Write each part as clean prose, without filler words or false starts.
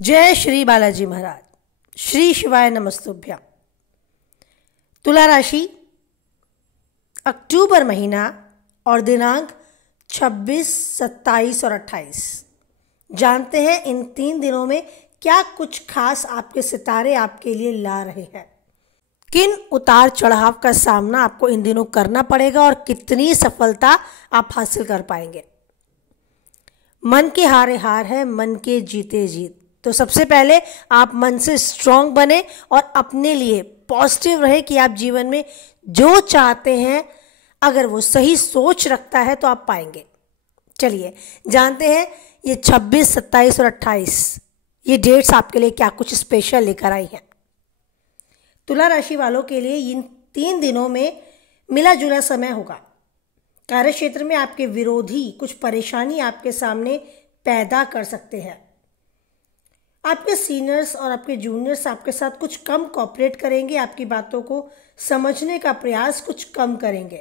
जय श्री बालाजी महाराज। श्री शिवाय नमस्तुभ्यम। तुला राशि अक्टूबर महीना और दिनांक 26, 27 और 28। जानते हैं इन 3 दिनों में क्या कुछ खास आपके सितारे आपके लिए ला रहे हैं। किन उतार चढ़ाव का सामना आपको इन दिनों करना पड़ेगा और कितनी सफलता आप हासिल कर पाएंगे। मन के हारे हार है, मन के जीते जीत। तो सबसे पहले आप मन से स्ट्रांग बने और अपने लिए पॉजिटिव रहे कि आप जीवन में जो चाहते हैं अगर वो सही सोच रखता है तो आप पाएंगे। चलिए जानते हैं ये 26, 27 और 28 ये डेट्स आपके लिए क्या कुछ स्पेशल लेकर आई हैं। तुला राशि वालों के लिए इन 3 दिनों में मिला जुला समय होगा। कार्य क्षेत्र में आपके विरोधी कुछ परेशानी आपके सामने पैदा कर सकते हैं। आपके सीनियर्स और आपके जूनियर्स आपके साथ कुछ कम कोऑपरेट करेंगे, आपकी बातों को समझने का प्रयास कुछ कम करेंगे,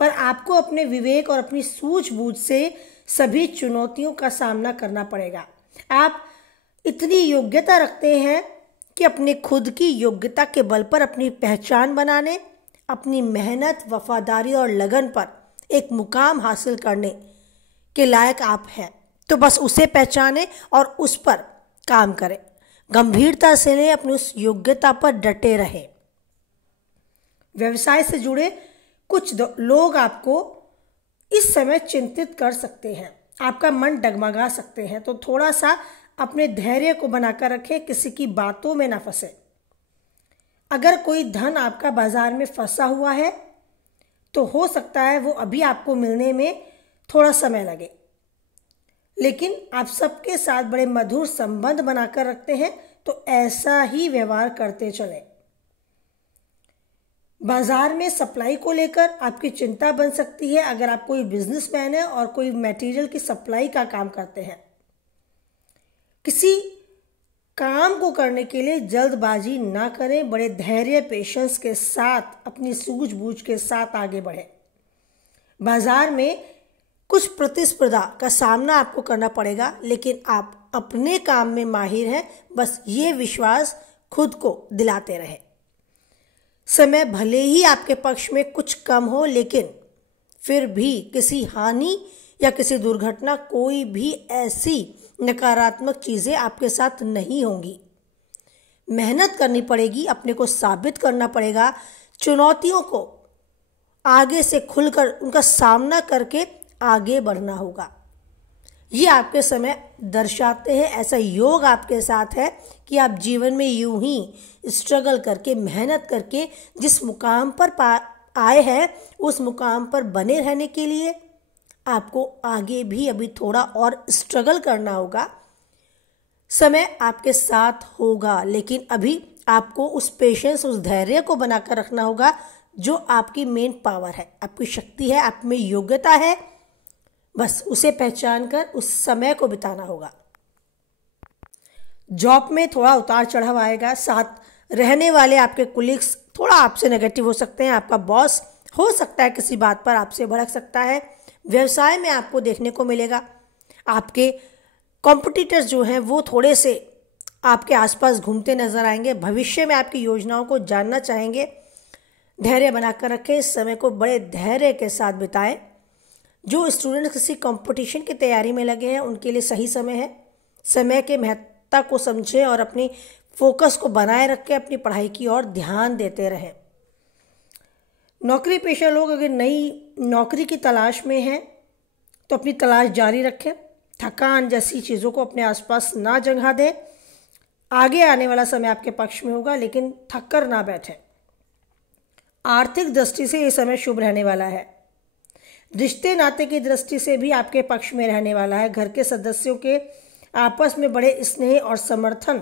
पर आपको अपने विवेक और अपनी सूझबूझ से सभी चुनौतियों का सामना करना पड़ेगा। आप इतनी योग्यता रखते हैं कि अपने खुद की योग्यता के बल पर अपनी पहचान बनाने, अपनी मेहनत, वफादारी और लगन पर एक मुकाम हासिल करने के लायक आप हैं। तो बस उसे पहचानें और उस पर काम करें। गंभीरता से लें, अपनी उस योग्यता पर डटे रहें। व्यवसाय से जुड़े कुछ लोग आपको इस समय चिंतित कर सकते हैं, आपका मन डगमगा सकते हैं, तो थोड़ा सा अपने धैर्य को बनाकर रखें, किसी की बातों में ना फंसे। अगर कोई धन आपका बाजार में फंसा हुआ है तो हो सकता है वो अभी आपको मिलने में थोड़ा समय लगे, लेकिन आप सबके साथ बड़े मधुर संबंध बनाकर रखते हैं तो ऐसा ही व्यवहार करते चलें। बाजार में सप्लाई को लेकर आपकी चिंता बन सकती है अगर आप कोई बिजनेसमैन है और कोई मटेरियल की सप्लाई का काम करते हैं। किसी काम को करने के लिए जल्दबाजी ना करें, बड़े धैर्य पेशेंस के साथ अपनी सूझबूझ के साथ आगे बढ़ें। बाजार में कुछ प्रतिस्पर्धा का सामना आपको करना पड़ेगा, लेकिन आप अपने काम में माहिर हैं, बस ये विश्वास खुद को दिलाते रहे। समय भले ही आपके पक्ष में कुछ कम हो, लेकिन फिर भी किसी हानि या किसी दुर्घटना, कोई भी ऐसी नकारात्मक चीज़ें आपके साथ नहीं होंगी। मेहनत करनी पड़ेगी, अपने को साबित करना पड़ेगा, चुनौतियों को आगे से खुलकर उनका सामना करके आगे बढ़ना होगा। ये आपके समय दर्शाते हैं, ऐसा योग आपके साथ है कि आप जीवन में यूं ही स्ट्रगल करके, मेहनत करके जिस मुकाम पर आए हैं उस मुकाम पर बने रहने के लिए आपको आगे भी अभी थोड़ा और स्ट्रगल करना होगा। समय आपके साथ होगा, लेकिन अभी आपको उस पेशेंस, उस धैर्य को बनाकर रखना होगा जो आपकी मेन पावर है, आपकी शक्ति है, आप में योग्यता है। बस उसे पहचान कर उस समय को बिताना होगा। जॉब में थोड़ा उतार चढ़ाव आएगा, साथ रहने वाले आपके कुलीग्स थोड़ा आपसे नेगेटिव हो सकते हैं, आपका बॉस हो सकता है किसी बात पर आपसे भड़क सकता है। व्यवसाय में आपको देखने को मिलेगा आपके कॉम्पिटिटर्स जो हैं वो थोड़े से आपके आसपास घूमते नजर आएंगे। भविष्य में आपकी योजनाओं को जानना चाहेंगे। धैर्य बनाकर रखें, इस समय को बड़े धैर्य के साथ बिताएं। जो स्टूडेंट्स किसी कंपटीशन की तैयारी में लगे हैं उनके लिए सही समय है। समय के महत्ता को समझें और अपनी फोकस को बनाए रखें, अपनी पढ़ाई की ओर ध्यान देते रहें। नौकरी पेशा लोग अगर नई नौकरी की तलाश में हैं तो अपनी तलाश जारी रखें। थकान जैसी चीज़ों को अपने आसपास ना जगह दें। आगे आने वाला समय आपके पक्ष में होगा, लेकिन थक कर ना बैठें। आर्थिक दृष्टि से ये समय शुभ रहने वाला है। रिश्ते नाते की दृष्टि से भी आपके पक्ष में रहने वाला है। घर के सदस्यों के आपस में बड़े स्नेह और समर्थन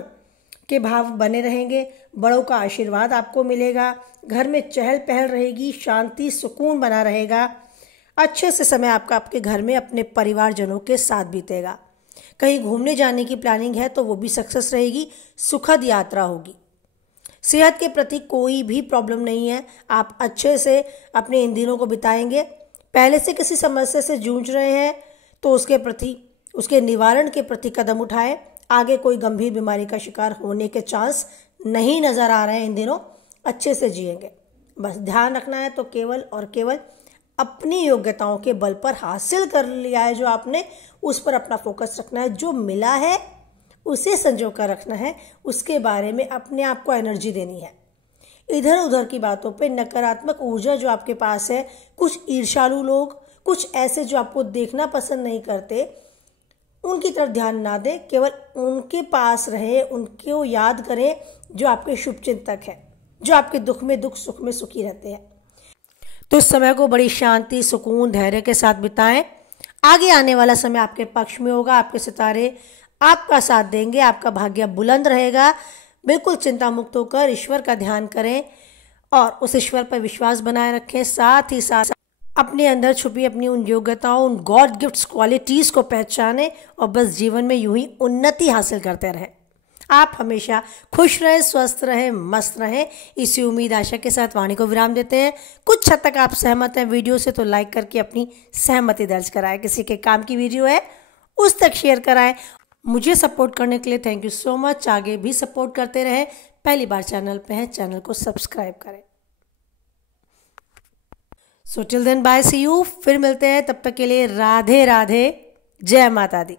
के भाव बने रहेंगे। बड़ों का आशीर्वाद आपको मिलेगा। घर में चहल पहल रहेगी, शांति सुकून बना रहेगा। अच्छे से समय आपका आपके घर में अपने परिवारजनों के साथ बीतेगा। कहीं घूमने जाने की प्लानिंग है तो वो भी सक्सेस रहेगी, सुखद यात्रा होगी। सेहत के प्रति कोई भी प्रॉब्लम नहीं है, आप अच्छे से अपने इन दिनों को बिताएंगे। पहले से किसी समस्या से जूझ रहे हैं तो उसके निवारण के प्रति कदम उठाएं। आगे कोई गंभीर बीमारी का शिकार होने के चांस नहीं नजर आ रहे हैं इन दिनों। अच्छे से जिएंगे। बस ध्यान रखना है तो केवल और केवल अपनी योग्यताओं के बल पर हासिल कर लिया है जो आपने, उस पर अपना फोकस रखना है। जो मिला है उसे संजो कर रखना है, उसके बारे में अपने आप को एनर्जी देनी है। इधर उधर की बातों पे नकारात्मक ऊर्जा जो आपके पास है, कुछ ईर्ष्यालु लोग, कुछ ऐसे जो आपको देखना पसंद नहीं करते, उनकी तरफ ध्यान ना दें। केवल उनके पास रहे, उनको याद करें जो आपके शुभचिंतक हैं, जो आपके दुख में दुख, सुख में सुखी रहते हैं। तो इस समय को बड़ी शांति, सुकून, धैर्य के साथ बिताएं। आगे आने वाला समय आपके पक्ष में होगा। आपके सितारे आपका साथ देंगे, आपका भाग्य बुलंद रहेगा। बिल्कुल चिंता मुक्त होकर ईश्वर का ध्यान करें और उस ईश्वर पर विश्वास बनाए रखें। साथ ही साथ अपने अंदर छुपी अपनी उन योग्यताओं, उन गॉड गिफ्ट्स क्वालिटीज़ को पहचानें और बस जीवन में यूं ही उन्नति हासिल करते रहें। आप हमेशा खुश रहें, स्वस्थ रहें, मस्त रहें। इसी उम्मीद आशा के साथ वाणी को विराम देते हैं। कुछ हद तक आप सहमत हैं वीडियो से तो लाइक करके अपनी सहमति दर्ज कराएं। किसी के काम की वीडियो है उस तक शेयर कराएं। मुझे सपोर्ट करने के लिए थैंक यू सो मच। आगे भी सपोर्ट करते रहें। पहली बार चैनल पे हैं, चैनल को सब्सक्राइब करें। So till then bye, see you. फिर मिलते हैं, तब तक के लिए राधे राधे, जय माता दी।